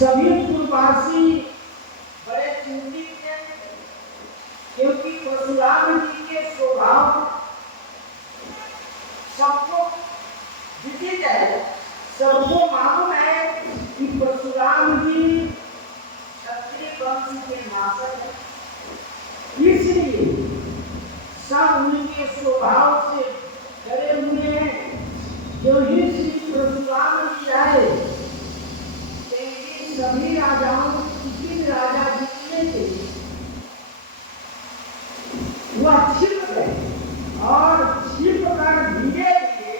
सभी पूर्ववासी बड़े चिंतित थे, क्योंकि परशुराम जी के स्वभाव सबको विदित है। सबको मालूम है कि परशुराम जी क्षत्रिय वंश के नाशक है, इसलिए सब उनके स्वभाव से डरे हुए हैं। जो ही श्री परशुराम जी आए, सभी राजाओं जिन राजा जितने थे वह छिप गए और छिप कर धीरे धीरे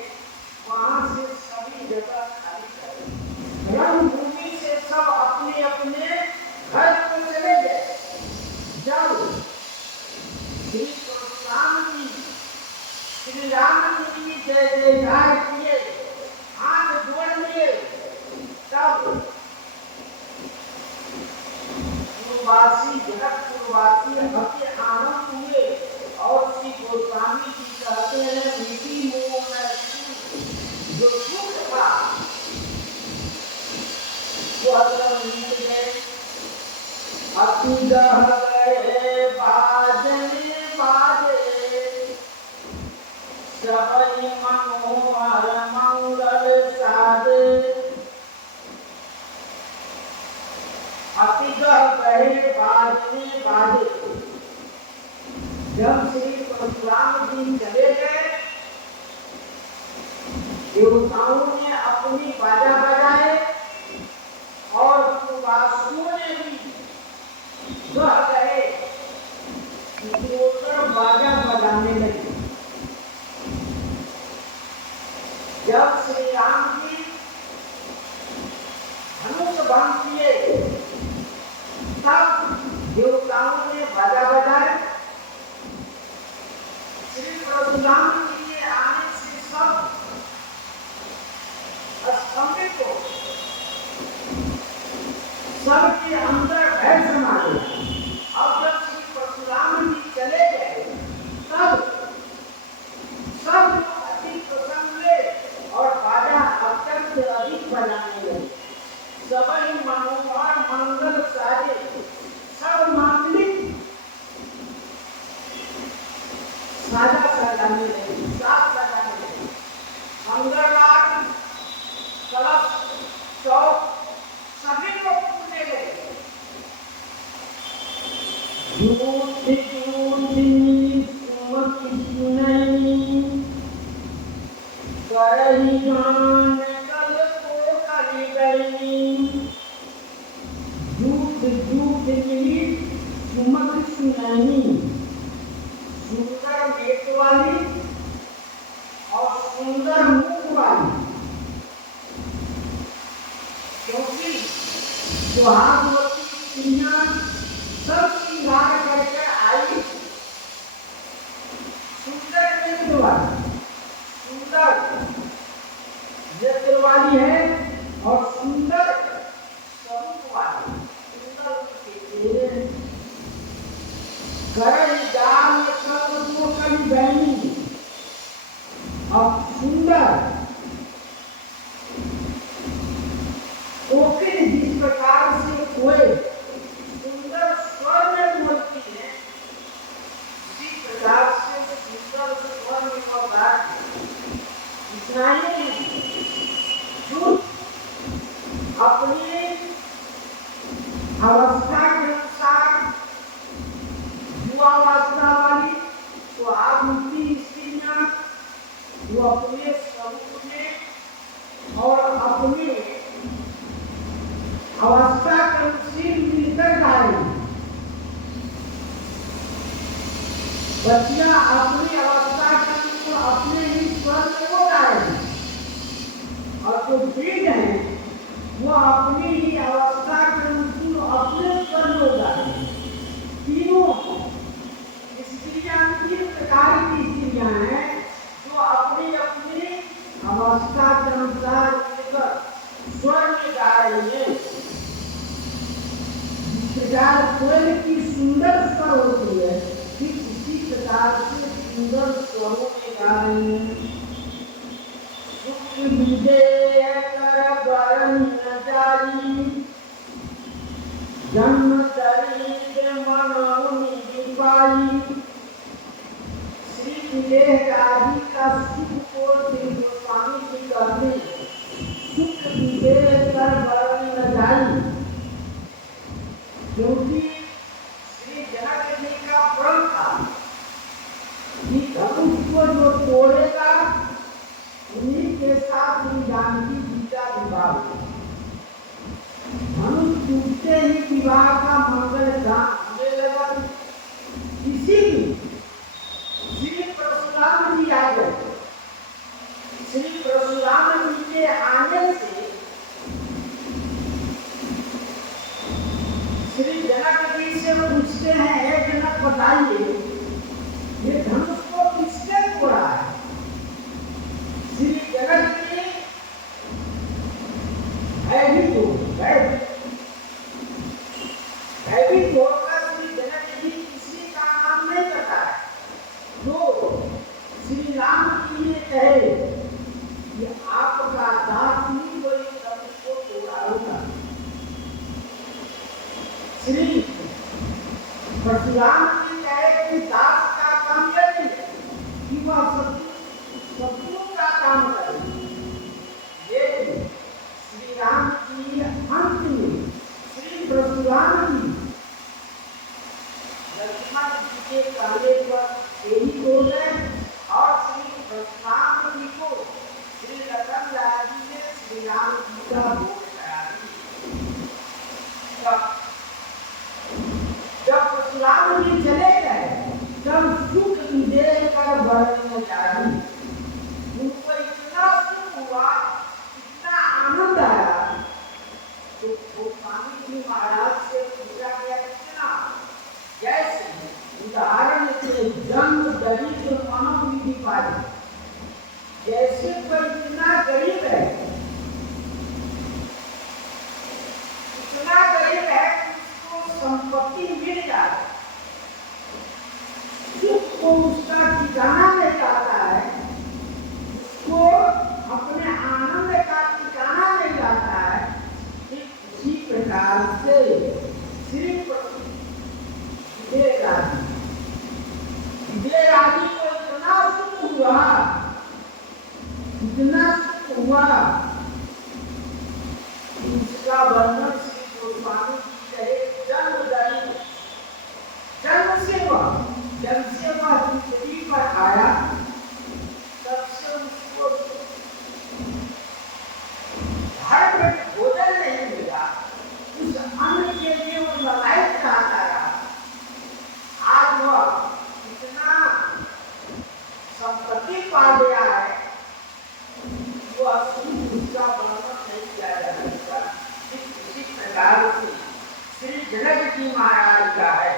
वहां से सभी जगह खाली कर रणभूमि से सब अपने अपने घर को चले गए। जब श्री परशुराम जी श्री राम जी की जय जयकार किए, हाथ जोड़ लिए, तब पूर्ववासी जनकपुरवासी अति आनंद हुए और श्री गोस्वामी जी कहते हैं, मीठी मुंह में जो सुख था वह सब मिट गए। अति गह गए बाजने बाजे, सबई मनोहर मंगल साधे। अति गह गए बाजने बाजे, जब श्री परशुराम जी चले गए, देवताओं ने अपनी बाजा बजाए और पूर्ववासियों ने भी गह गए, बाजा बजाने लगे। जब श्री राम जी धनुष बांध किए, तब देवताओं ने बाजा बजाए। श्री परशुराम जी के आने से सब स्तंभित हो, सबके अंदर भय समा गया। अब जब श्री परशुराम जी चले गए, तब सब अधिक प्रसन्न हुए और बाजा अत्यंत अधिक बजाने लगे। सबई मनोहर मंगल साजे, सब मांगलिक साजा सजाने लगे, साज सजाने लगे। मंगलवार कलश चौक सभी को पूजने लगे। झूठी झूठी सुमति सुनई, करही गान कल को करी गई। झूठ झूठ मिली सुमति सुनई, सुंदर नेत्र वाली और सुंदर मुख वाली, क्योंकि सुहागवती स्त्रियां सब श्रृंगार करके आई। सुंदर नेत्र वाली, सुंदर नेत्र वाली है और सुंदर स्वरूप वाली, सुंदर चेहरे, करई गान कल को करी गई। अब सुंदर कोकिल जिस प्रकार से कोई सुंदर स्वर में बोलती है, उसी प्रकार से सुंदर स्वर में बोलता है। इतना ही नहीं, जो अपनी अवस्था के अनुसार युवावस्था वाली सुहागवती स्त्रियां, वो अपने स्वरूप में और अपने अवस्था के अनुसार मिलकर गाएं। बच्चियां अपनी अवस्था के अनुसार अपने ही स्वर में वो गाएं, और जो वृद्ध हैं वो अपनी ही अवस्था के अनुसार अपने स्वर में गाएं। तीनों स्त्रियां तीन प्रकार की स्त्रियां हैं, जो अपनी अपनी अवस्था के अनुसार मिलकर स्वर में गा रही है। जिस प्रकार कोयल की सुंदर स्वर होती है, ठीक उसी प्रकार से सुंदर स्वरों में गा रही है। सुख विजय कर बरन जारी, मनो पाई श्री विवेक आदि का सुख को श्री गोस्वामी जी कहते हैं सुख विवेक कर बरन न जाई, क्योंकि श्री जनक जी का प्रण था कि धनुष को जो तोड़ेगा उन्हीं के साथ श्री जानकी जी का विवाह होगा। धनुष टूटते ही विवाह का मंगल गान होने लगा। इसीलिए श्री परशुराम जी आ गए। श्री परशुराम जी के आने से श्री जनक जी से पूछते हैं, हे जनक बताइए ये धनुष को किसने तोड़ा है? श्री जनक जी भी तोड़कर श्री जनक जी किसी का नाम नहीं करता है। तो श्री राम जी ने कहे कि आपका दास ही कोई धनुष को तोड़ा होगा। श्री परशुराम जी कहे कि दास का काम नहीं कि वह शत्रु का काम करे। लेकिन श्री राम जी अंत में श्री परशुराम जी लक्ष्मण जी के कहने पर यही बोले और श्री परशुराम जी को श्री लखन लाल जी ने श्री राम जी का भोग करा दिया। जब परशुराम जी चले गए तब सुख विदेह कर वर्णन जारी, उनको इतना सुख हुआ, इतना आनंद आया। तो गोस्वामी जी महाराज से पूछा गया कितना, जैसे उदाहरण के जन्म दरिद्र मानव विधि पाई, जैसे कोई इतना गरीब है कि उसको संपत्ति मिल जाए, सुख को उसका ठिकाना नहीं जाता है, उसको अपने आनंद का ठिकाना नहीं जाता है। इसी प्रकार से श्री विदेह आदि को इतना सुख हुआ, इतना सुख हुआ, इसका वर्णन श्री गोस्वामी जी कहे जन्म से वह पृथ्वी पर आया तब से उसको हर पेट भोजन नहीं मिला, उस अन्न के लिए वो ललायत चाहता रहा। आज वह इतना संपत्ति पा गया है, वो उसका वर्णन नहीं किया जा सकता। इसी प्रकार से श्री जनक जी महाराज का है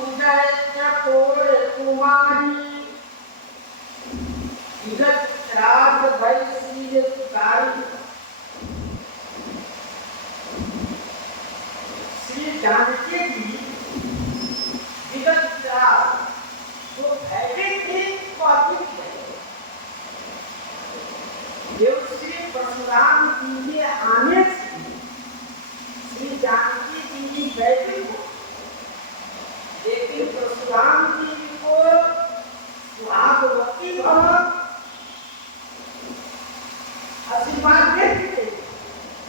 उदय चकोर कुमारी श्री जानकी जी विगत तो भयभीत थी श्री परशुराम जी के आने से श्री जानकी जी की भयभीत हो, लेकिन परशुराम जी को सुहागवती भव आशीर्वाद देते थे,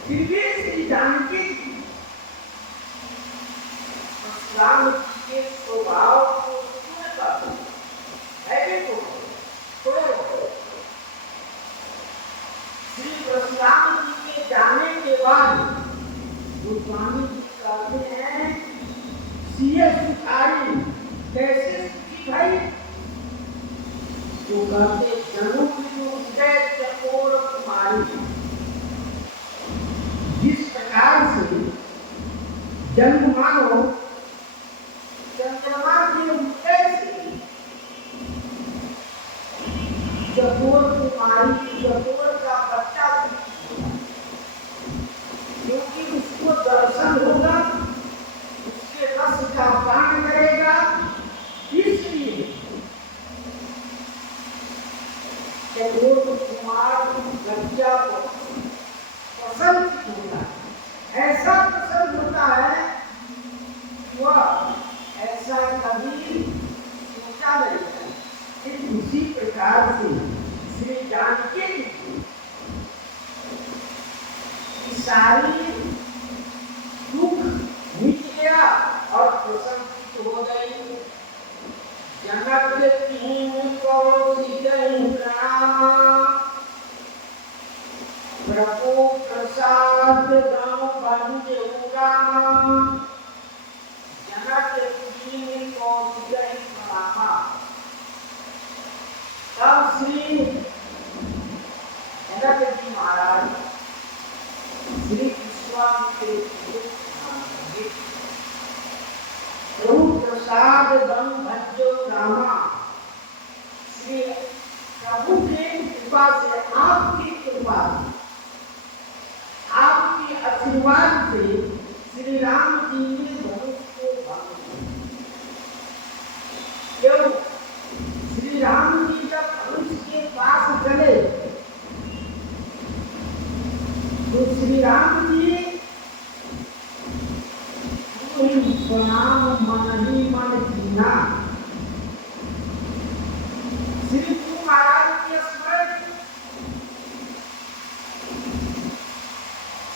फिर भी श्री जानकी जी परशुराम जी के स्वभाव को श्री परशुराम जी के जाने के बाद गोस्वामी जी कहते हैं सीए सुखारी कैसे सुखी भाई, तो कहते जन्म उदय चकोर कुमारी। जिस प्रकार से जन्म मानो चंद्रमा के उदय से चकोर कुमारी, चकोर का बच्चा, क्योंकि उसको दर्शन होगा, उसके रस का पान करेगा, इसलिए सारी दुख मिट गया और प्रसन्नचित्त हो गई। जनक तीन कौशिक राम, प्रभु प्रसाद गाँव बंजू राम। जनक तीन कौशिक रामा। तब श्री जनक जी महाराज श्री विश्वामित्र प्रभु प्रसाद दम भजो रामा। श्री प्रभु की कृपा से, आपकी कृपा, आपकी आशीर्वाद से श्री राम जी ने धनुष को भंग किया। क्यों? श्री राम जी जब धनुष के पास चले तो श्री राम जी प्रणाम मन ही मन जीना। श्री गुरु महाराज के स्मरण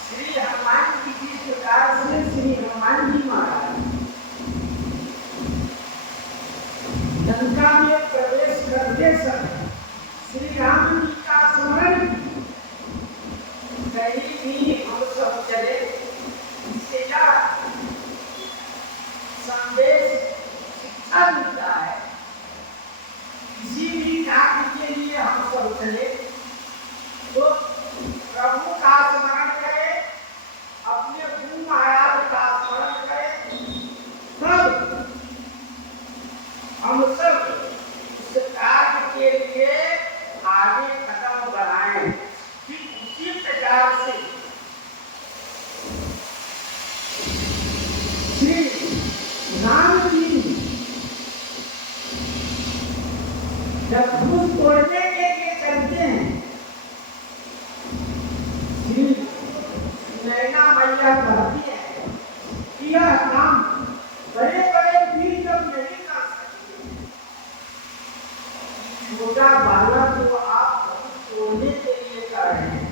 श्री हनुमान जी की प्रकार से श्री हनुमान जी महाराज लंका में प्रवेश करते समय श्री राम जी का स्मरण कहीं भी हम सब चले, इससे क्या संदेश शिक्षा मिलता है। किसी भी कार्य के लिए हम सब चले तो प्रभु का स्मरण करें, अपने गुरु महाराज का स्मरण करें, तब हम सब उस कार्य के लिए आगे कदम बढ़ाएं। उसी प्रकार से श्री राम जी जब धनुष तोड़ने के लिए चलते हैं, श्री नैना मैया कहती है कि यह काम बड़े बड़े वीर जब नहीं कर सकते, छोटा बालक को आप धनुष तोड़ने के लिए कर रहे हैं।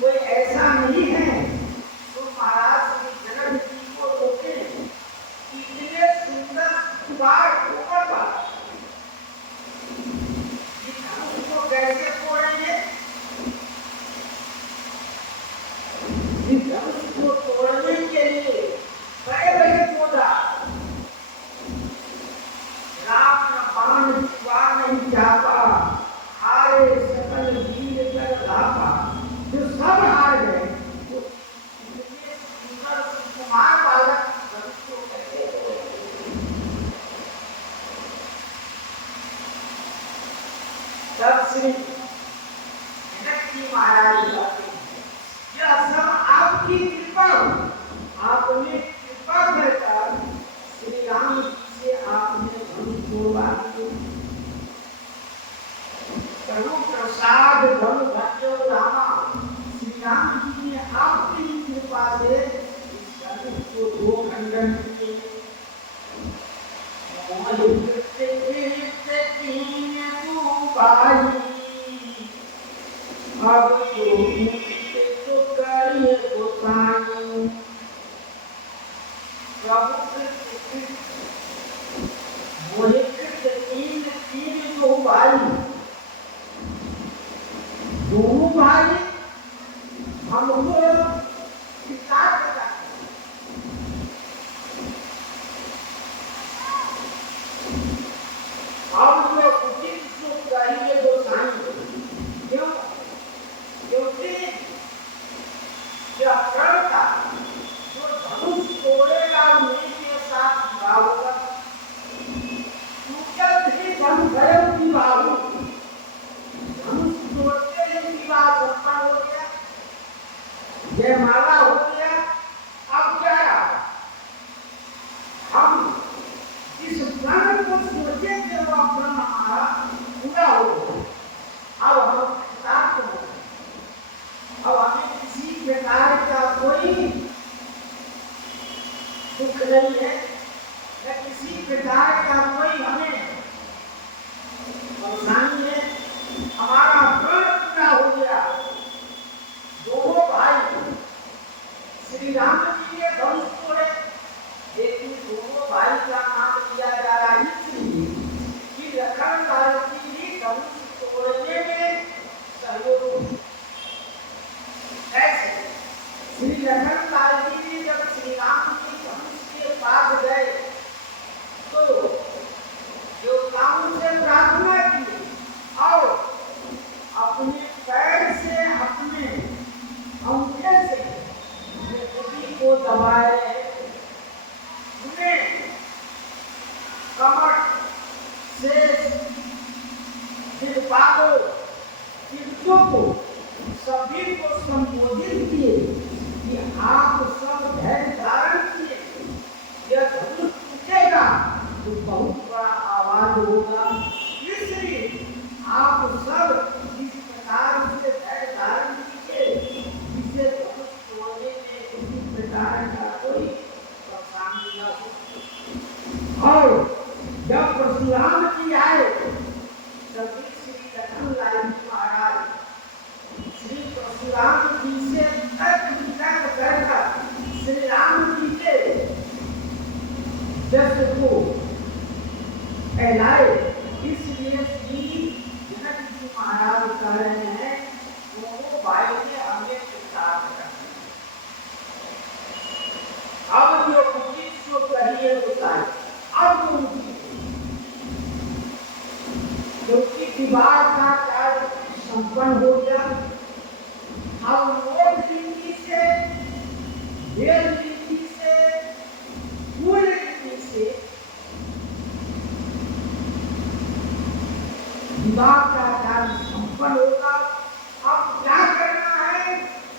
कोई ऐसा नहीं है तो महाराज श्री जनक जी को रोके, इतने सुंदर द्वार ऊपर पर को कैसे तोड़ेंगे? इस धनुष को तोड़ने के लिए बड़े बड़े पौधा राम बाण छुआ नहीं जाता, हारे सकल वीर कर लापा। जो सब हार गए वो इतने सुंदर सुकुमार बालक धनुष को कैसे तोड़ेंगे? तब श्री जनक जी महाराज कहते हैं, यह सब आपकी कृपा, आपने कृपा करके श्री राम जी से आपने धनुष तोड़वा दिए। प्रभु प्रसाद धनु भजो रामा। श्री राम जी ने आपकी कृपा से इस धनुष को दो खंडन किए। अब तो करिए गोसाई। प्रभु मोहे तीन तीन दो भाई, दोनों भाई हमको पिता पिता हम लोग उचित सुख चाहिए गोसाई। क्यों? क्योंकि यह कर्ता जो धनुष तोड़ेगा उनके साथ विवाह होगा। धन गए विवाह, धनुष तोड़ते ही विवाह संपन्न हो गया, जयमाला हो गया। अब क्या रहा? हम इस प्रण को सोचे थे वह प्रण हमारा पूरा हो गया। अब हम प्राप्त हो गए। अब हमें किसी प्रकार का कोई दुख नहीं है, या किसी प्रकार का कोई हमें परेशानी है। हमारा प्रण पूरा हो गया। दोनों भाई सभी को संबोधित किए कि आप सब धैर्य धारण किए, यह धनुष टूटेगा तो बहुत बड़ा आवाज होगा, इसलिए आप सब इस प्रकार से धैर्य धारण कीजिए जिससे धनुष तोड़ने में किसी प्रकार का कोई परेशानी न हो। और जब परशुराम जी आए तभी श्री लखनलाल महाराज श्री परशुराम जी से तर्क वितर्क करकर श्री राम जी के जस को फैलाए, इसलिए श्री जनक जी महाराज कह रहे हैं वो भाई ने हमें प्रचार कर। अब जो उचित सो करिए बताए, अब क्योंकि विवाह का कार्य संपन्न हो गया। अब लोक रीति से, वेद रीति से, कुल रीति से विवाह का कार्य संपन्न होगा। अब क्या करना है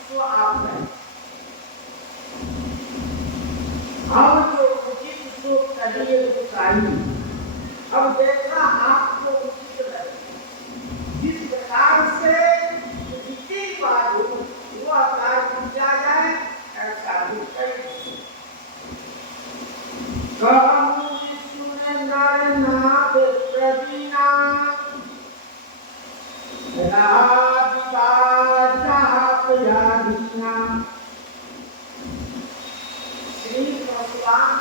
तो आप करें। अब जो उचित सो करिए तो चाहिए। अब जैसा आपको उचित लगे, जिस प्रकार से रीति रिवाज हो वो कार्य किया जाए, ऐसा भी करें। कहूँ विष्णु नर नाथ प्रवीणा श्री भगवान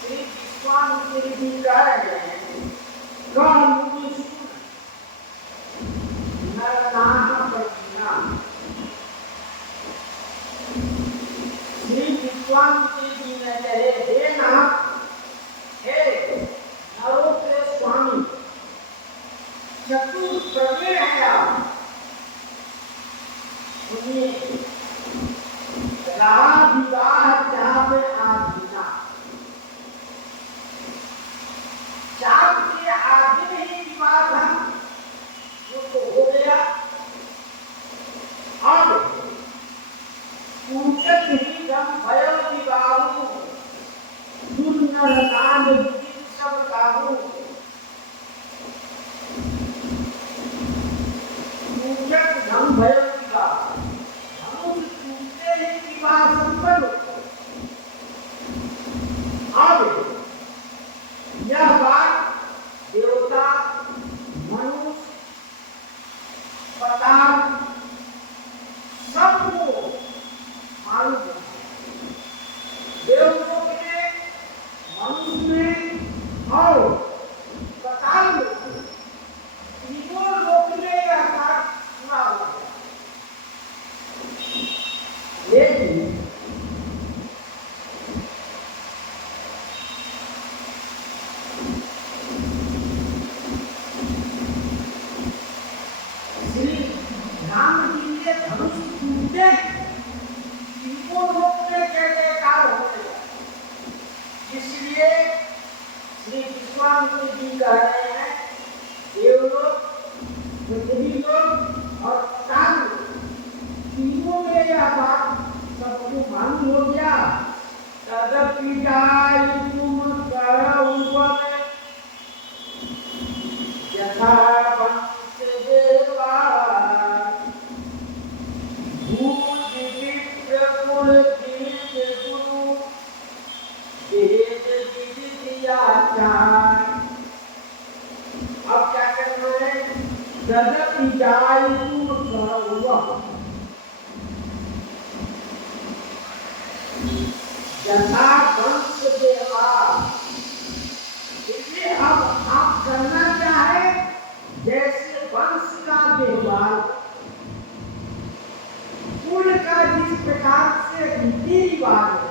श्री विश्वामित्र जी कह रहे हैं, श्री विश्वामित्र जी ने कहे, हे नाथ, हे नरों के स्वामी, चतुर प्रवीण है आप, सुनिए, विवाह चाप आधीना, चाप के आधीन ही विवाह था, वो तो हो गया। अब पूजक ही जब भयो विवाहु, सुंदर नाम विदित सब गाहु, पूजक धम भयो विवाह, धनुष टूटते ही विवाह संपन्न। अब यह बात देवता, मनुष्य, पदार्थ सबको मालूम है। देवलोक में, मनुष्य में और पताल में, तीनों लोक में यह बात सुना हुआ है। लेकिन श्री राम जी के धनुष टूटते तीनों लोक में जयकार होने लगा। इसलिए श्री विश्वामित्र जी कह रहे हैं, देवलोक, पृथ्वी लोक और काल तीनों में यह बात सबको मालूम हो गया। तदपि जाय तुम करो उपमे, यथा वंश देवा, भूज विप्र कुल कीर्त गुरु, वेद विदित आचार। अब क्या करना है? तदपि जाय तुम करो यथा वंश देवा, इसलिए अब आप करना क्या है? जैसे वंश का व्यवहार, कुल का जिस प्रकार से रीति रिवाज है,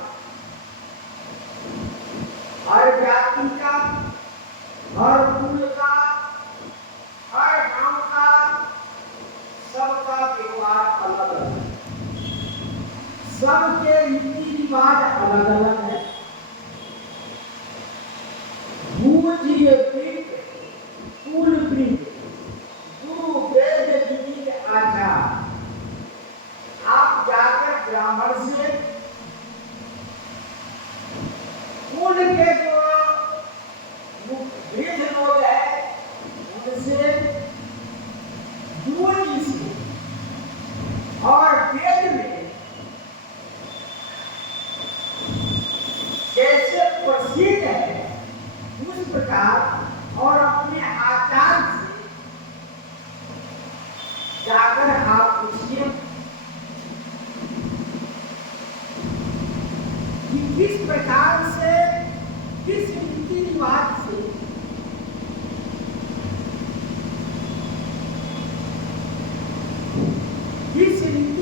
हर जाति का, हर कुल का, हर गांव का, सबका व्यवहार अलग अलग है, सबके रीति रिवाज अलग अलग है। भूजीय प्रीत, कुल प्रीत, गुरु वेद विदित आचार, ब्राह्मण से कुल के जो वृद्ध लोग हैं उनसे, दूरी से, और वेद में जैसे प्रसिद्ध है उस प्रकार और अपने आचार से जाकर आप पूछिए कि किस प्रकार से, किस रीति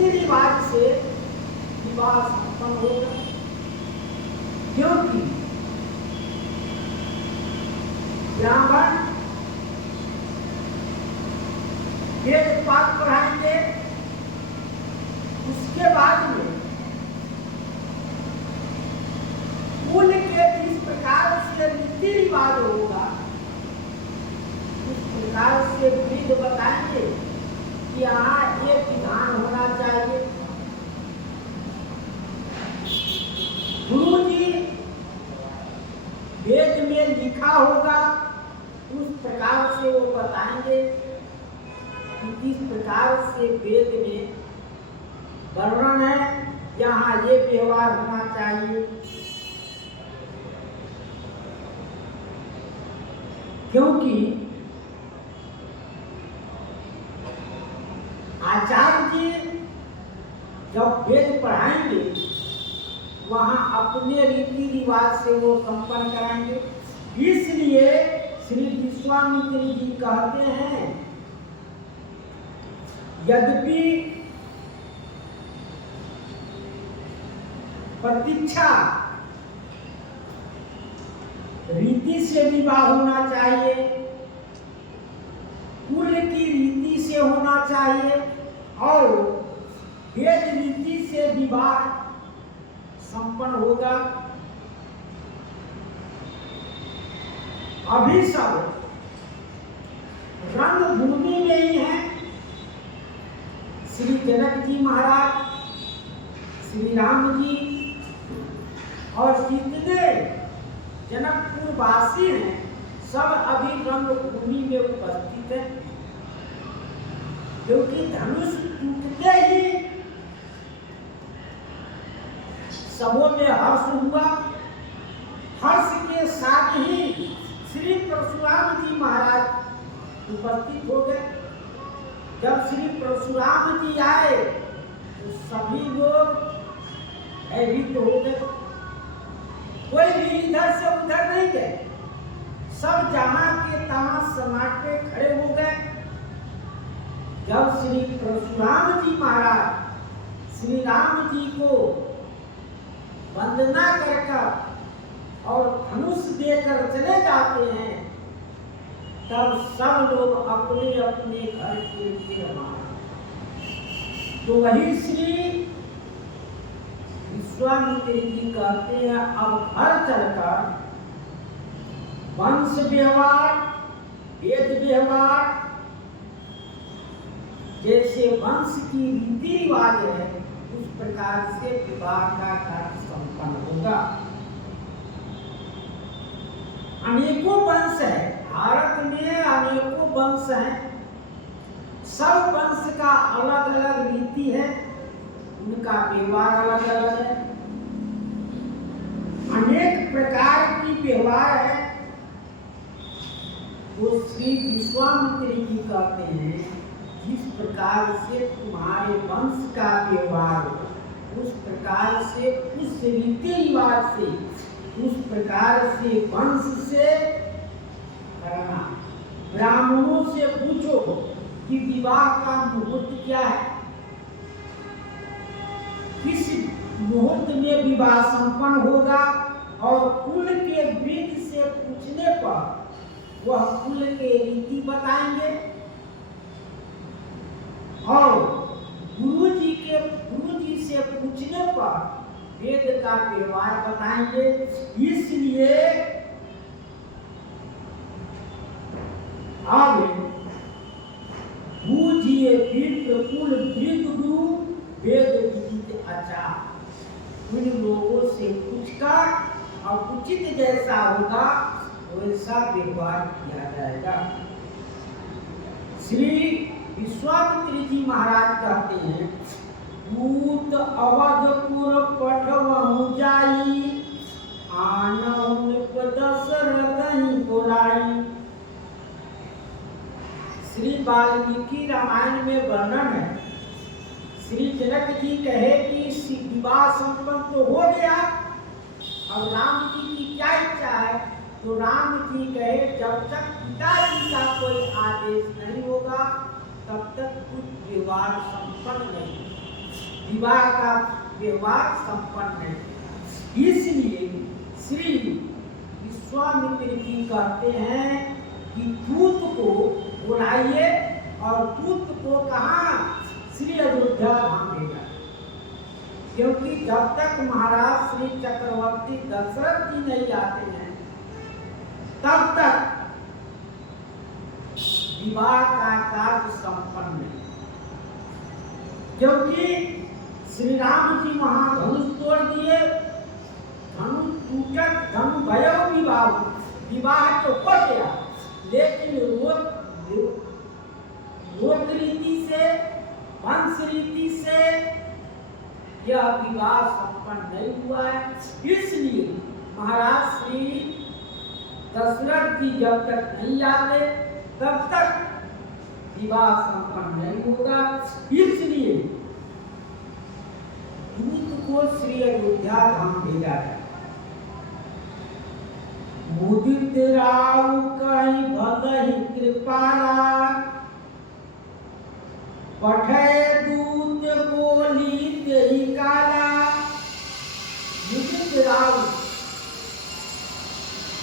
रिवाज से विवाह संपन्न होगा। क्योंकि ब्राह्मण वेद पाठ पढ़ाएंगे, उसके बाद में कुल के जिस प्रकार से रीति रिवाज होगा उस प्रकार से वेद बताएंगे कि यहाँ ये विधान होना चाहिए। गुरु जी वेद में लिखा होगा उस प्रकार से वो बताएंगे कि इस प्रकार से वेद में वर्णन है, यहाँ ये व्यवहार होना चाहिए। क्योंकि आचार्य जी जब वेद पढ़ाएंगे वहां अपने रीति रिवाज से वो संपन्न कराएंगे। इसलिए श्री विश्वामित्र जी कहते हैं, यद्यपि प्रतीक्षा रीति से विवाह होना चाहिए, कुल की रीति से होना चाहिए और वेद रीति से विवाह संपन्न होगा। अभी सब रंगभूमि में ही है। श्री जनक जी महाराज, श्री राम जी और जितने जनकपुर वासी हैं सब अभी रंगभूमि में उपस्थित है। क्योंकि धनुष टूटते ही सबों में हर्ष हुआ। हर्ष के साथ ही श्री परशुराम जी महाराज उपस्थित हो गए। जब श्री परशुराम जी आए तो सभी लोग भयभीत हो गए। कोई भी इधर से उधर नहीं गए, सब जहां के तहां समाट के खड़े हो गए। जब श्री परशुराम जी महाराज श्री राम जी को वंदना कर और धनुष देकर चले जाते हैं, तब सब लोग अपने अपने घर के लिए रवाना। तो वही श्री विश्वामित्र जी कहते हैं, अब घर चलकर वंश व्यवहार, वेद व्यवहार जैसे वंश की रीति रिवाज है उस प्रकार से विवाह का कार्य संपन्न होगा। अनेकों वंश है, भारत में अनेकों वंश हैं। सब वंश का अलग अलग रीति है, उनका व्यवहार अलग अलग है। अनेक प्रकार की व्यवहार है। तो श्री विश्वामित्र जी कहते हैं, जिस प्रकार से तुम्हारे वंश का व्यवहार हो उस प्रकार से, उस रीति रिवाज से, उस प्रकार से वंश से करना। ब्राह्मणों से पूछो कि विवाह का मुहूर्त क्या है, किस मुहूर्त में विवाह संपन्न होगा, और कुल के वृद्ध से पूछने पर वह कुल के रीति बताएंगे और गुरु जी से पूछने पर वेद का व्यवहार बताएंगे। इसलिए अब पूजिए वृद्ध कुल वृद्ध गुरु वेद विदित आचार्य। उन लोगों से पूछकर और उचित जैसा होगा वैसा व्यवहार किया जाएगा। श्री विश्वामित्र जी महाराज कहते हैं, पूत अवधपुर पठवहु जाई, आनहु दशरथ ही बोलाई। श्री वाल्मीकि रामायण में वर्णन है, श्री जनक जी कहे कि विवाह संपन्न तो हो गया, अब राम जी की क्या इच्छा है? तो राम जी कहे जब तक पिताजी का कोई आदेश नहीं होगा तब तक कुछ विवाह संपन्न नहीं, विवाह का व्यवहार संपन्न नहीं। इसलिए श्री विश्वामित्र जी कहते हैं कि दूत को बुलाइए और दूत को कहाँ? श्री अयोध्या धाम भेजा, क्योंकि जब तक महाराज श्री चक्रवर्ती दशरथ जी नहीं आते हैं तब तक विवाह का कार्य संपन्न नहीं, क्योंकि श्री राम जी वहां धनुष तोड़ दिए, धनुष टूटक धनु भयो विवाह, विवाह तो हो गया लेकिन लोक रीति से, वंश रीति से यह विवाह संपन्न नहीं हुआ है। इसलिए महाराज श्री दशरथ जी जब तक नहीं आते तब तक विवाह संपन्न नहीं होगा। इसलिए दूत को श्री अयोध्या धाम भेजा है। मुदित राव कहीं भलहि कृपाला, पठे दूत बोली तेहि काला। मुदित राव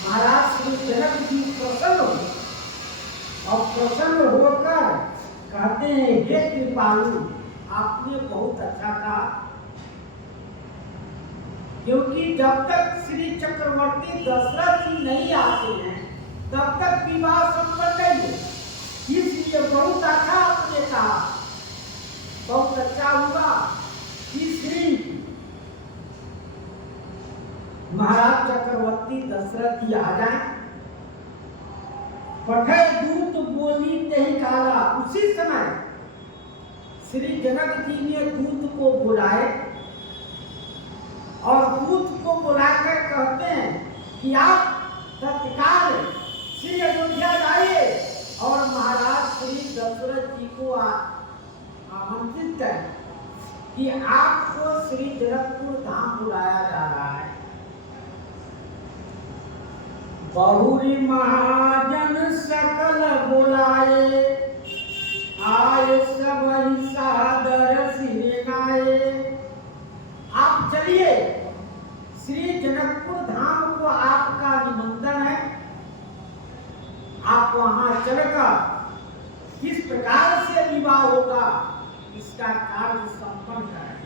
महाराज श्री जनक जी प्रसन्न हो और प्रसन्न होकर कहते हैं, हे कृपालु, आपने बहुत अच्छा कहा, क्योंकि जब तक श्री चक्रवर्ती दशरथ जी नहीं आते हैं तब तक विवाह संपन्न नहीं है। इसलिए बहुत अच्छा आपने कहा, बहुत अच्छा हुआ कि श्री महाराज चक्रवर्ती दशरथ जी आ जाए। पठे दूत बोली तेहि काला, उसी समय श्री जनक जी ने दूत को बुलाए और दूत को बुलाकर कहते हैं कि आप तत्काल श्री अयोध्या जाइए और महाराज श्री दशरथ जी को आमंत्रित करें कि आपको श्री जनकपुर धाम बुलाया जा रहा है। बहुरी महाजन सकल बुलाए, आए सब सादर सिरनाए। आप चलिए, श्री जनकपुर धाम को आपका निमंत्रण है, आप वहां चलकर किस प्रकार से विवाह होगा इसका कार्य संपन्न करें।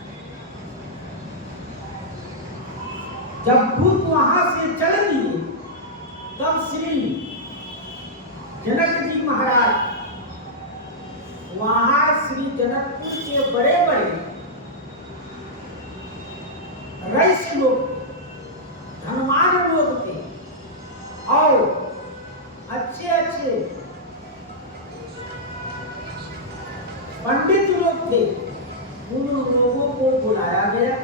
जब दूत वहां से चल दिए तब श्री जनक जी महाराज वहां श्री जनकपुर के बड़े बड़े रईस लोग, धनवान लोग थे और अच्छे अच्छे पंडित लोग थे, उन लोगों को बुलाया गया।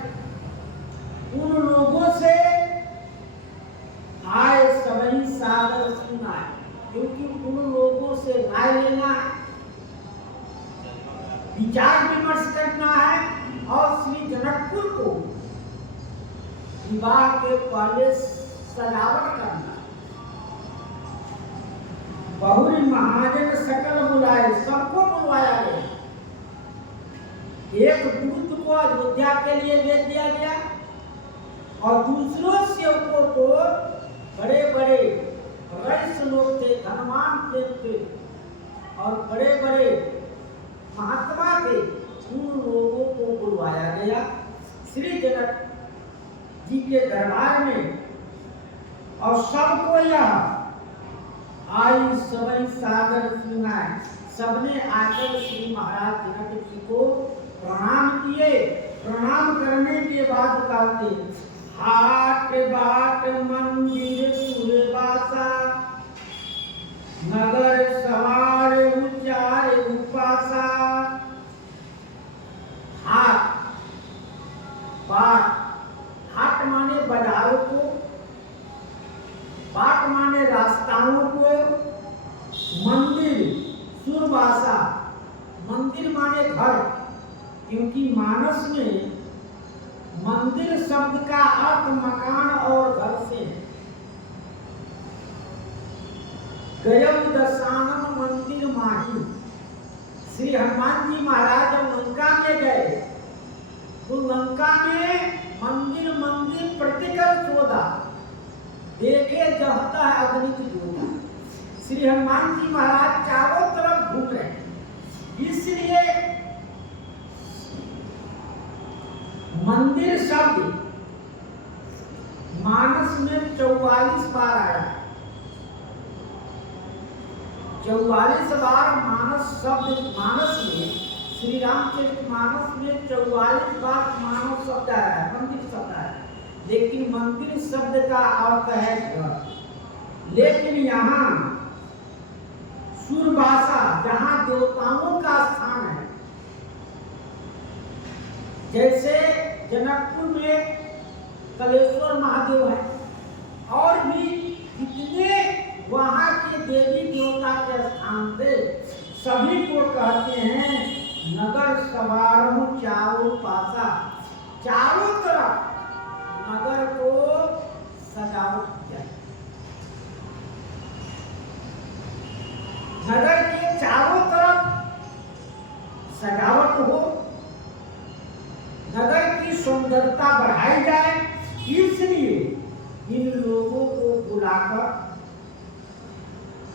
उन लोगों से आए सभी सादर सुना है, क्योंकि उन लोगों से राय लेना है, विचार विमर्श करना है और श्री जनकपुर को विवाह के पहले सजावट करना। बहुरी महाजन सकल बुलाए, सबको बुलवाया गया। एक दूत को अयोध्या के लिए भेज दिया गया और दूसरों सेवकों को, बड़े बड़े रईस लोग थे, धनवान थे और बड़े बड़े महात्मा थे, उन लोगों को बुलवाया गया श्री जनक जी के दरबार में। और सबको यह आई सभी सादर सुनाए, सबने आकर श्री महाराज जनक जी को प्रणाम किए। प्रणाम करने के बाद कहते हाट बाट मंदिर सुरबासा नगर सवार उच्चार उपासा। हाट बाट, हाट माने बाजारों को, बाट माने रास्ताओं को, मंदिर सुरबासा, मंदिर माने घर, क्योंकि मानस में मंदिर शब्द का अर्थ मकान और घर से है। गयम दशानन मंदिर माही, श्री हनुमान जी महाराज जब लंका में गए तो लंका में मंदिर मंदिर प्रतिकर चोदा देखे जहता है अगणित जोधा। श्री हनुमान जी महाराज चारों तरफ घूम रहे हैं, इसलिए मंदिर शब्द मानस में 44 बार आया है। 44 बार मानस शब्द, मानस में श्री रामचरितमानस में 44 बार मानव शब्द आया है, मंदिर शब्द आया है, लेकिन मंदिर शब्द का अर्थ है घर। लेकिन यहाँ सुरबासा जहाँ देवताओं का स्थान है, जैसे जनकपुर में कलेश्वर महादेव है और भी जितने वहाँ के देवी देवता के स्थान थे सभी को कहते हैं नगर सवारों चारों पासा। चारों तरफ नगर को सजावट किया, नगर के चारों तरफ सजावट हो, नगर की सुंदरता बढ़ाई जाए, इसलिए इन लोगों को बुलाकर,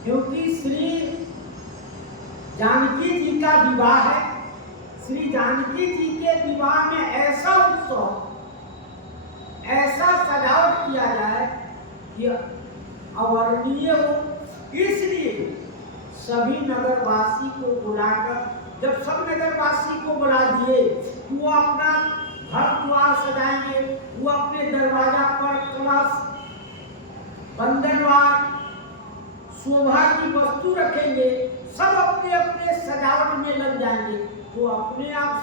क्योंकि श्री जानकी जी का विवाह है, श्री जानकी जी के विवाह में ऐसा उत्सव, ऐसा सजावट किया जाए कि अवर्णनीय हो, इसलिए सभी नगरवासी को बुलाकर, जब सब नगरवासी को बुला दिए वो अपना घर द्वार सजाएंगे, वो अपने दरवाजा पर कलश, बंधनवार, शोभा की वस्तु रखेंगे, सब अपने अपने सजावट में लग जाएंगे, तो अपने आप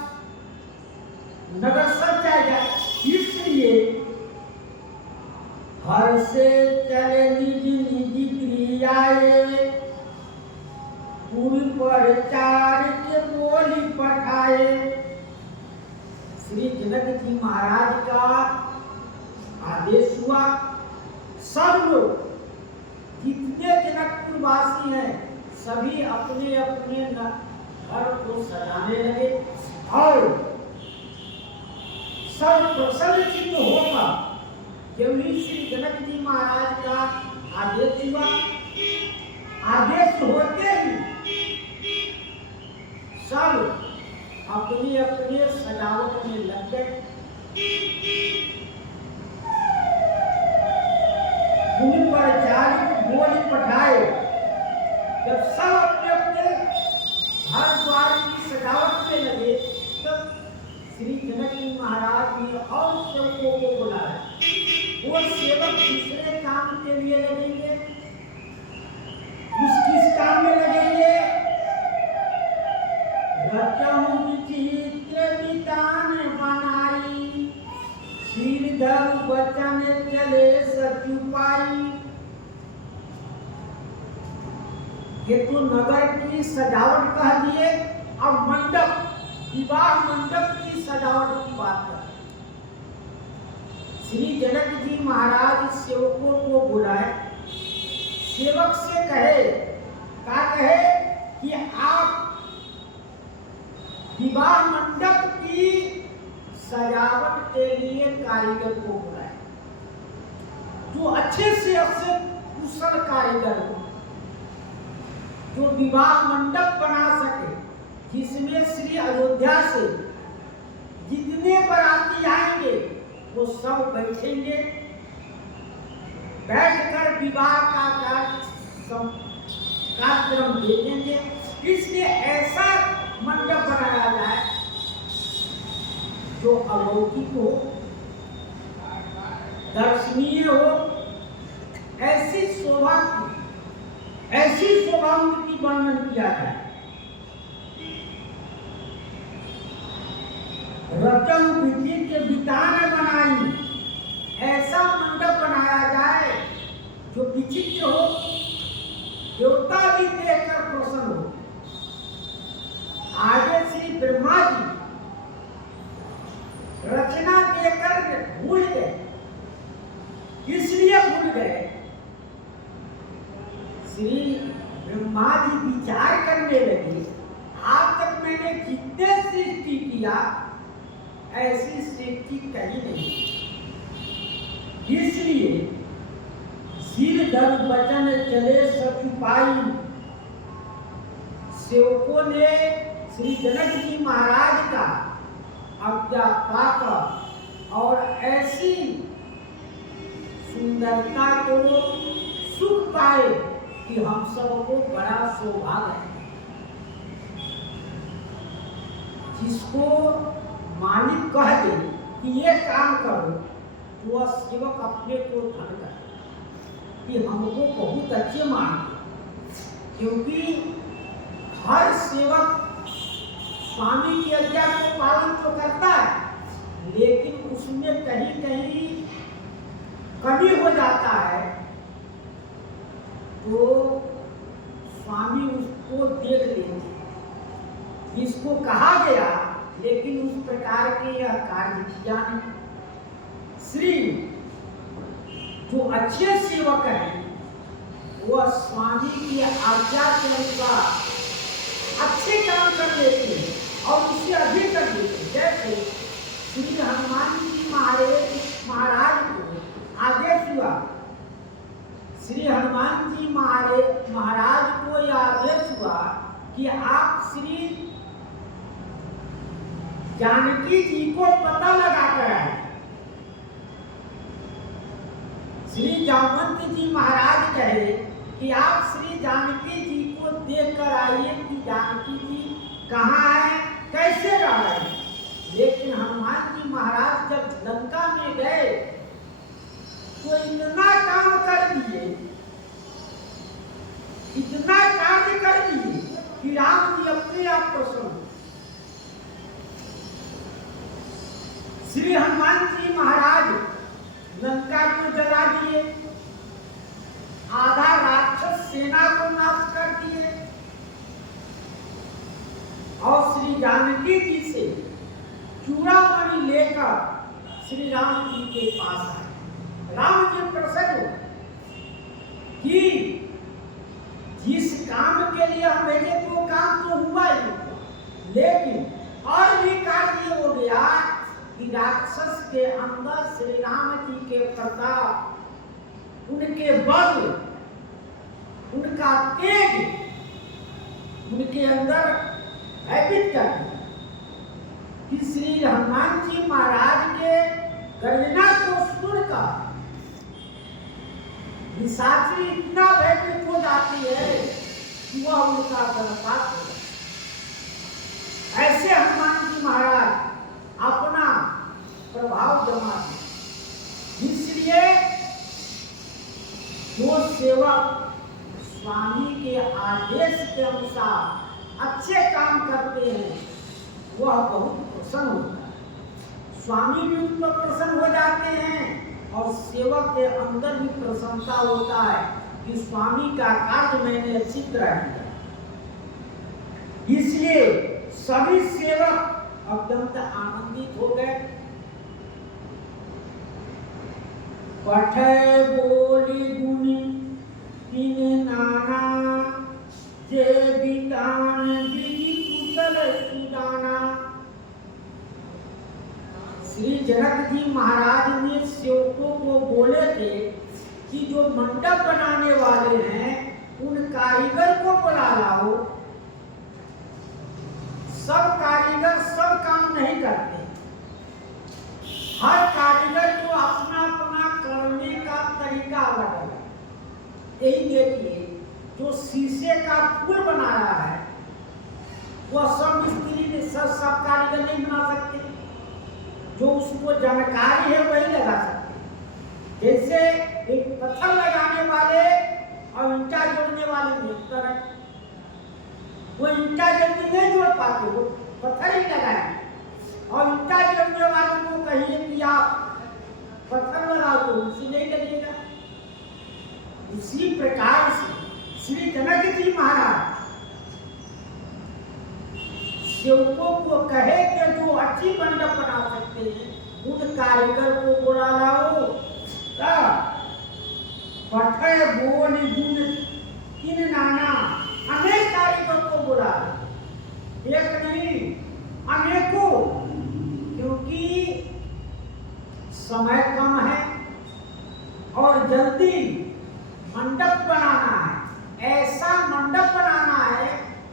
नगर सज जाएगा। इसलिए घर से चले निजी निजी क्रियाए, पूरी पर चार के बोली पठाए। श्री जनक जी महाराज का आदेश हुआ, सब लोग जितने जनकपुर वासी हैं सभी अपने अपने घर को सजाने लगे और सब प्रसन्नचित्त होगा। क्योंकि श्री जनक जी महाराज का आदेश हुआ, आदेश होते ही सब अपने अपने सजावट में लग गए। भूमि पर जारी बोली पठाए, जब सब अपने अपने घर द्वार की सजावट में लगे तब श्री जनक जी महाराज ने और सेवकों को बुलाया। वो सेवक दूसरे काम के लिए लगेंगे, किस काम में लगेंगे? रचहु विचित्र वितान बनाई, श्रीधर वचन चले सचुपाई। ये तो नगर की सजावट कह दिए, अब मंडप, विवाह मंडप की सजावट की बात कर। श्री जनक जी महाराज सेवकों को बुलाए, सेवक से कहे, क्या कहे कि आप विवाह मंडप की सजावट के लिए कारीगर को बुलाए, जो अच्छे से कुशल कारीगर हो, जो विवाह मंडप बना सके, जिसमें श्री अयोध्या से जितने बाराती आएंगे वो सब बैठेंगे, बैठकर विवाह का कार्यक्रम देखेंगे। इसलिए ऐसा मंडप बनाया जाए जो अलौकिक हो, दर्शनीय हो, ऐसी शोभा उनकी वर्णन किया जाए। रतन विधि के पिता ने बनाई, ऐसा मंडप बनाया जाए जो विचित्र हो, देवता भी देखकर प्रसन्न हो। आगे श्री ब्रह्मा जी रचना देकर भूल गए, इसलिए भूल गए। श्री ब्रह्मा जी विचार करने लगे, आज तक मैंने जितने सृष्टि किया ऐसी सृष्टि कहीं नहीं, इसलिए सिर धर वचन चले सचुपाई। सेवकों ने श्री जनक जी महाराज का आज्ञा पाकर और ऐसी सुंदरता को सुख पाए कि हम सबको बड़ा सौभाग्य है। जिसको मालिक कह दे कि ये काम करो, तो वह सेवक अपने को धन करे कि हमको बहुत अच्छे मानते, क्योंकि हर सेवक स्वामी की आज्ञा को पालन तो करता है, लेकिन उसमें कहीं कहीं कमी हो जाता है तो स्वामी उसको देख लेते, जिसको कहा गया लेकिन उस प्रकार के यह कार्य किया नहीं। श्री जो अच्छे सेवक हैं वह स्वामी की आज्ञा के अनुसार अच्छे काम कर लेते हैं और उससे अधिक कर देते हैं। जैसे श्री हनुमान जी महाराज को आदेश हुआ, श्री हनुमान जी महाराज को यह आदेश हुआ कि आप श्री जानकी जी को पता लगाकर आए। श्री जामवंत जी महाराज कहे कि आप श्री जानकी जी को देख कर आइए कि जानकी जी कहाँ है, कैसे रह रहे हैं। लेकिन हनुमान जी महाराज जब लंका में गए तो इतना काम कर दिए, इतना कार्य कर दिए कि राम जी अपने आप प्रसन्न। श्री हनुमान जी महाराज लंका को जला दिए, आधा राक्षस सेना को नाश कर दिए और श्री जानकी जी से चूड़ामणि लेकर श्री राम जी के पास आए। राम जी प्रसन्न हो कि जिस काम के लिए हम भेजे तो काम तो हुआ ही, लेकिन और भी कार्य हो गया कि राक्षस के अंदर श्री राम जी के प्रताप, उनके बल, उनका तेज उनके अंदर भयभीत कर दिया कि श्री हनुमान जी महाराज के गर्जना को सुनकर निशाचरी इतना भयभीत हो जाती है कि वह उनका गर्भपात हो जाता। ऐसे हनुमान जी महाराज अपना प्रभाव जमा दिया। इसलिए जो सेवक स्वामी के आदेश के अनुसार अच्छे काम करते हैं वह बहुत प्रसन्न होता है। स्वामी भी उन पर प्रसन्न हो जाते हैं और सेवक के अंदर भी प्रसन्नता होता है कि स्वामी का कार्य मैंने अच्छी तरह किया। इसलिए सभी सेवक अत्यंत आनंदित हो गए। पठे बोली गुनी तीन नाना, जे बितान बिगी कुशल सुजाना। श्री जनक जी महाराज ने सेवकों को बोले थे कि जो मंडप बनाने वाले हैं उन कारीगर को बुला लाओ। सब कारीगर सब काम नहीं करते, हर कारीगर को अपना अपना करने का तरीका अलग अलग। यही देखिए जो शीशे का फूल बना रहा है वह सब मिस्त्री ने सब कारीगर नहीं बना सकते। जो उसको जानकारी है वही लगा सकते। जैसे एक पत्थर लगाने वाले और ईंटा जोड़ने वाले में अंतर है। वो ईंटा जल्दी नहीं जोड़ पाते, वो पत्थर ही लगाए, और ईंटा जोड़ने वाले को कहिए कि आप पत्थर लगाओ तो उसी नहीं लगेगा। उसी प्रकार से श्री जनक जी महाराज सेवकों को कहे कि जो अच्छी मंडप बना सकते हैं उन कारीगर को बुला लाओ। पठय बोल गुण तीन नाना, अनेक कारीगर को बुला, एक नहीं अनेकों, क्योंकि समय कम है और जल्दी मंडप बनाना है। ऐसा मंडप बनाना है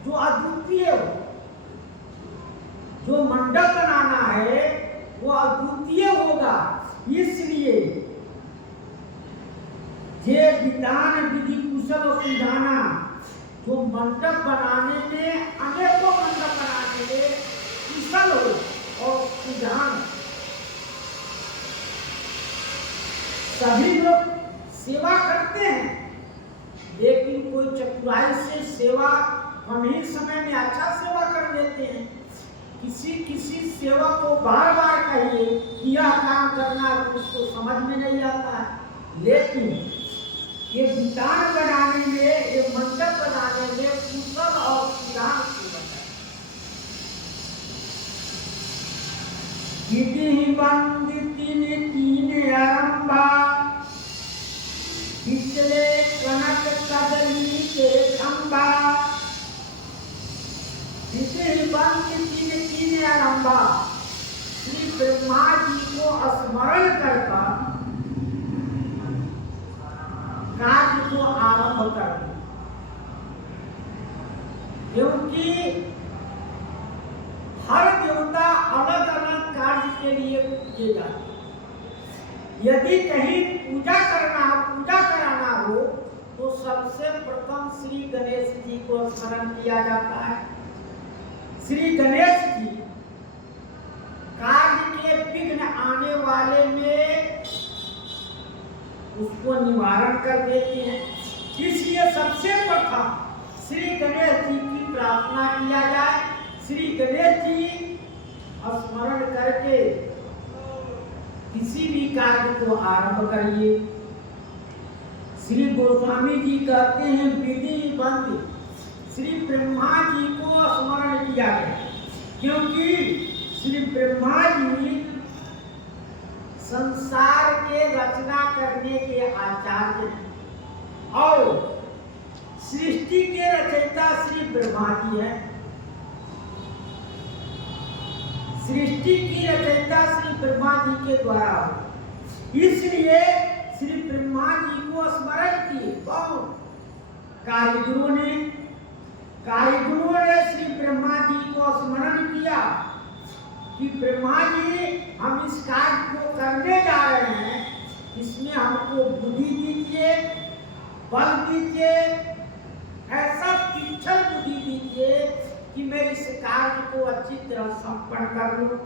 जो अद्वितीय हो। जो मंडप बनाना है वो अद्वितीय होगा। इसलिए जे विधान विधि कुशल सुधाना, जो मंडप बनाने में, अनेकों मंडप बनाने में कुशल हो और सुधान। सभी लोग सेवा करते हैं, लेकिन कोई चतुराई से सेवा हम ही समय में अच्छा सेवा कर लेते हैं। किसी सेवा को बार बार कहिए कि यह काम करना है तो उसको समझ में नहीं आता है। लेकिन ये विधान बनाने में, ये मंडप बनाने में कुशल और सुधान सेवक है। विधि बंदिति ने तीन आरंभा, पिछले कनक कदली के खंबा। तीन आरंभा, श्री ब्रह्मा जी को स्मरण करके कार्य को आरंभ कर दो। क्योंकि हर देवता अलग अलग कार्य के लिए पूजे जाते हैं। यदि कहीं पूजा कराना हो तो सबसे प्रथम श्री गणेश जी को स्मरण किया जाता है। श्री गणेश जी कार्य के विघ्न आने वाले में उसको निवारण कर देते हैं। इसलिए सबसे प्रथम श्री गणेश जी की प्रार्थना किया जाए। श्री गणेश जी स्मरण करके किसी भी कार्य को आरंभ करिए। श्री गोस्वामी जी कहते हैं विधि बंद श्री ब्रह्मा जी को स्मरण किया गया, क्योंकि श्री ब्रह्मा जी संसार के रचना करने के आचार्य हैं और सृष्टि के रचयिता श्री ब्रह्मा जी हैं। सृष्टि की रचयिता श्री ब्रह्मा जी के द्वारा हो। इसलिए श्री ब्रह्मा जी को स्मरण किए। कौन? कारीगरों ने श्री ब्रह्मा जी को स्मरण किया कि ब्रह्मा जी हम इस कार्य को करने जा रहे हैं, इसमें हमको बुद्धि दीजिए, बल दीजिए, ऐसा तीक्ष्ण बुद्धि दीजिए कि मैं इस कार्य को अच्छी तरह संपन्न कर लूं।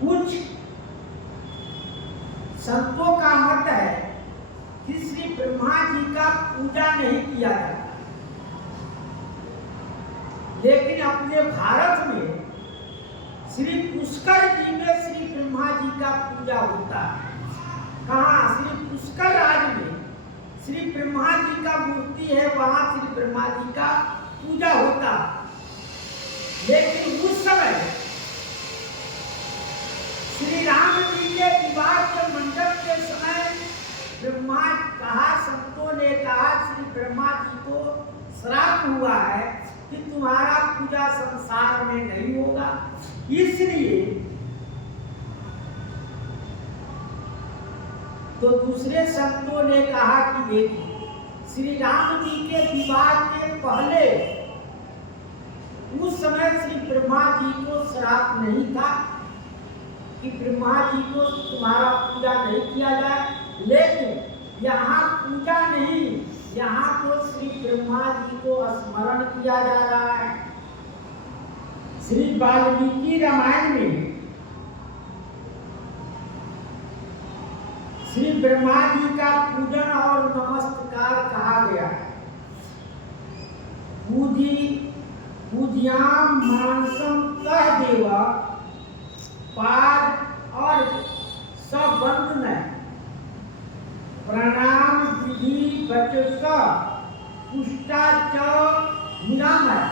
कुछ संतों का मत है कि श्री ब्रह्मा जी का पूजा नहीं किया जाता, लेकिन अपने भारत में श्री पुष्कर जी में श्री ब्रह्मा जी का पूजा होता है। कहाँ? श्री पुष्कर राज में श्री ब्रह्मा जी का मूर्ति है, वहां श्री ब्रह्मा जी का पूजा होता। लेकिन उस समय श्री राम जी के विवाह के मंडप के समय ब्रह्मा संतों ने कहा श्री ब्रह्मा जी को श्राप हुआ है कि तुम्हारा पूजा संसार में नहीं होगा। इसलिए तो दूसरे संतों ने कहा कि देखिए, श्री राम जी के विवाह के पहले उस समय श्री ब्रह्मा जी को श्राप नहीं था कि ब्रह्मा जी को तुम्हारा पूजा नहीं किया जाए, लेकिन यहाँ पूजा नहीं, यहाँ तो श्री ब्रह्मा जी को स्मरण किया जा रहा है। श्री वाल्मीकि रामायण में श्री ब्रह्मा जी का पूजन और नमस्कार कहा गया है। पूज्याम मानसम कह देवा पाद और सब वंदन प्रणाम विधि वचस पुष्टा च निरामय।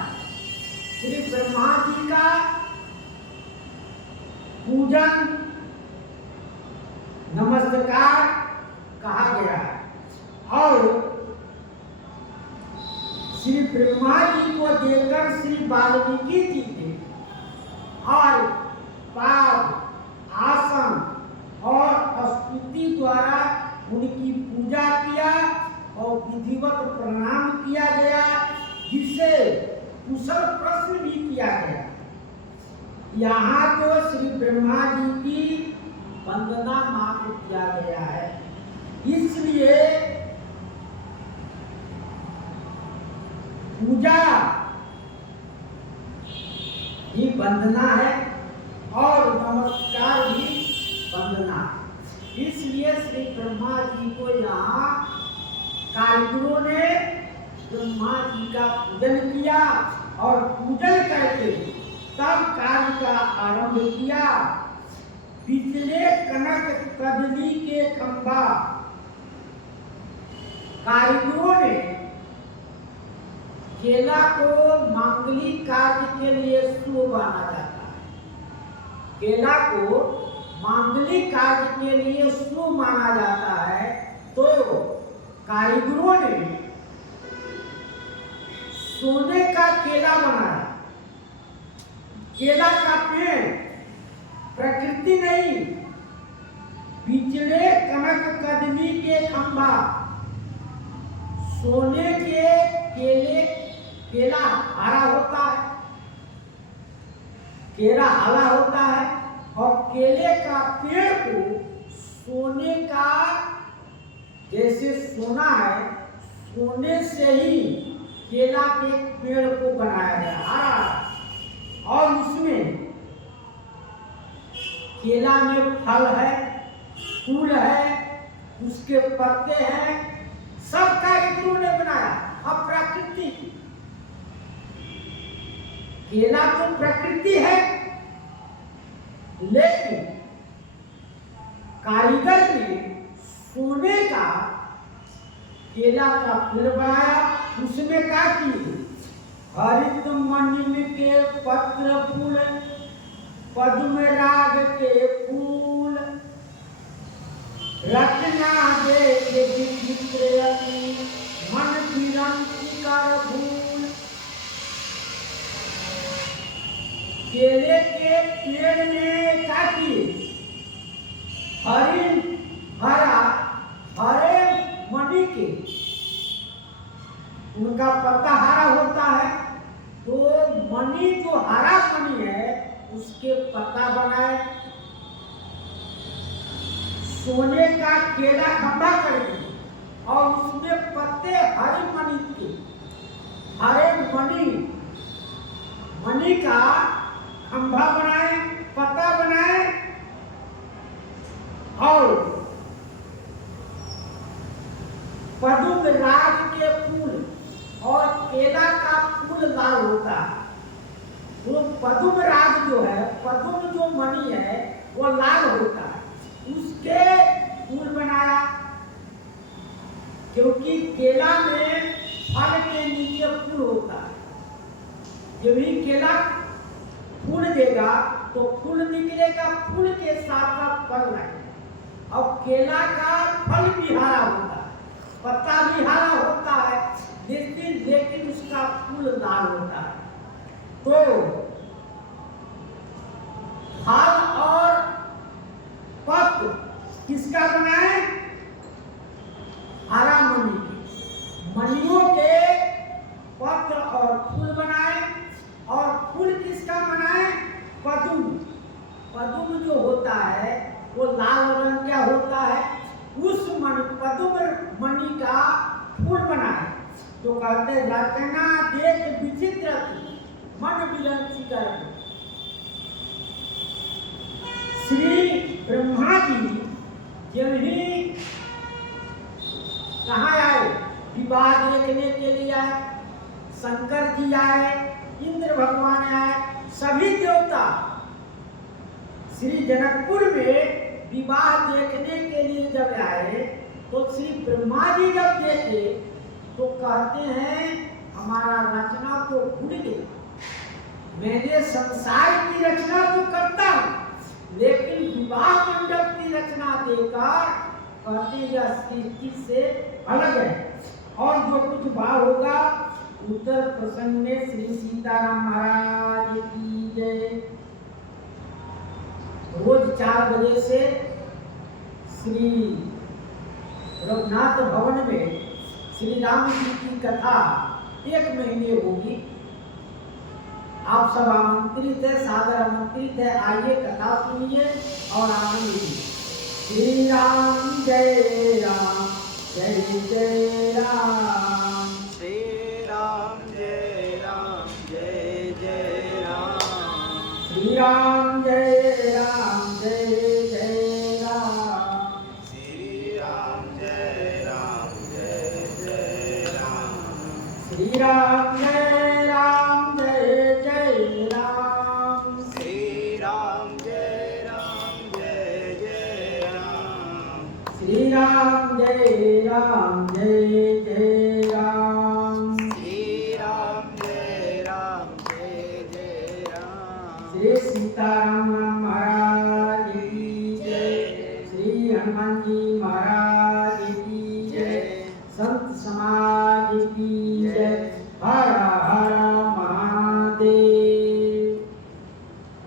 श्री ब्रह्मा जी का पूजन नमस्कार कहा गया है और श्री ब्रह्मा जी को देकर श्री वाल्मीकि जी ने और पाद आसन और स्तुति द्वारा उनकी पूजा किया और विधिवत प्रणाम किया गया, जिससे कुशल प्रश्न भी किया गया। यहाँ तो श्री ब्रह्मा जी की वंदना मात्र किया गया है, इसलिए पूजा ही वंदना है और नमस्कार भी वंदना। इसलिए श्री ब्रह्मा जी को यहाँ कारीगरों ने ब्रह्मा जी का पूजन किया और पूजन करके तब कार्य का आरंभ किया। पिछले कनक कदली के खंभा कारीगरों ने केला को मांगलिक कार्य के लिए शुभ माना जाता है। केला को मांगलिक कार्य के लिए शुभ माना जाता है, तो कारीगरों ने सोने का केला बनाया। केला का पेड़ प्रकृति नहीं, पिछले कनक कदली के खंभा सोने के केला हरा होता है, केला हरा होता है और केले का पेड़ को सोने का, जैसे सोना है, सोने से ही केला के पेड़ को बनाया गया हरा, और उसमें केला में फल है, फूल है, उसके पत्ते हैं, सब कारीगरों ने बनाया। अब प्रकृति, केला तो प्रकृति है, लेकिन कारीगर ने सोने का केला का पेड़ बनाया, उसमें क्या की हरित मणि के पत्र फूल, पद्म राग के फूल, रचना देखे विचित्रयति मन विरंती कर भूल। केले के पेड़ में क्या की हरे मणि के, उनका पत्ता हरा होता है, तो मणि जो हरा मणि है उसके पत्ता बनाए, सोने का केला खंभा कर दिए और उसमें पत्ते हरे मणि के, हरे मणि का खंभा बनाए, पत्ता बनाए और पद्म राग के फूल, और केला का फूल लाल होता है, वो पद्म राग जो है, पद्म जो मणि है वो लाल होता है, उसके फूल बनाया। क्योंकि केला में फल के नीचे फूल होता है, जब ही केला फूल देगा तो फूल निकलेगा, फूल के साथ साथ फल लगेगा। और केला का फल भी हरा होता है, पत्ता भी हरा होता है, लेकिन उसका फूल लाल होता है। तो फल और पत्र किसका बनाए? हरा मणि के, मणियों के पत्र और फूल बनाए। और फूल किसका बनाए? पद्म। पद्म जो होता है वो लाल रंग का होता है, उस पद्म मणि का फूल बनाए। तो कहते रचना देख विचित्र मन विरंती कर ब्रह्मा जी जब ही कहाँ आए, विवाह देखने के लिए आए, शंकर जी आए, इंद्र भगवान आए, सभी देवता श्री जनकपुर में विवाह देखने के लिए जब आए तो श्री ब्रह्मा जी जब देखे तो कहते हैं हमारा रचना तो भूल गया, मैंने संसार की रचना तो करता हूं लेकिन विवाह मंडप की रचना देकर कहते यह सृष्टि से अलग है। और जो कुछ भाव होगा उत्तर प्रसंग में श्री सीताराम महाराज की जय। रोज 4 बजे से श्री रघुनाथ भवन में श्री राम जी की कथा 1 महीने होगी। आप सब आमंत्रित है, सादर आमंत्रित है, आइए कथा सुनिए और आनंद लीजिए। श्री राम जय राम जय जय राम, श्री राम जय राम जय जय राम, श्री राम जय राम जय जय राम, श्री राम जय राम जय जय राम, श्री राम जय राम जय जय राम, श्री राम जय राम जय जय राम, श्री राम जय राम जय जय राम, श्री राम जय राम जय जय राम, श्री सीताराम महाराज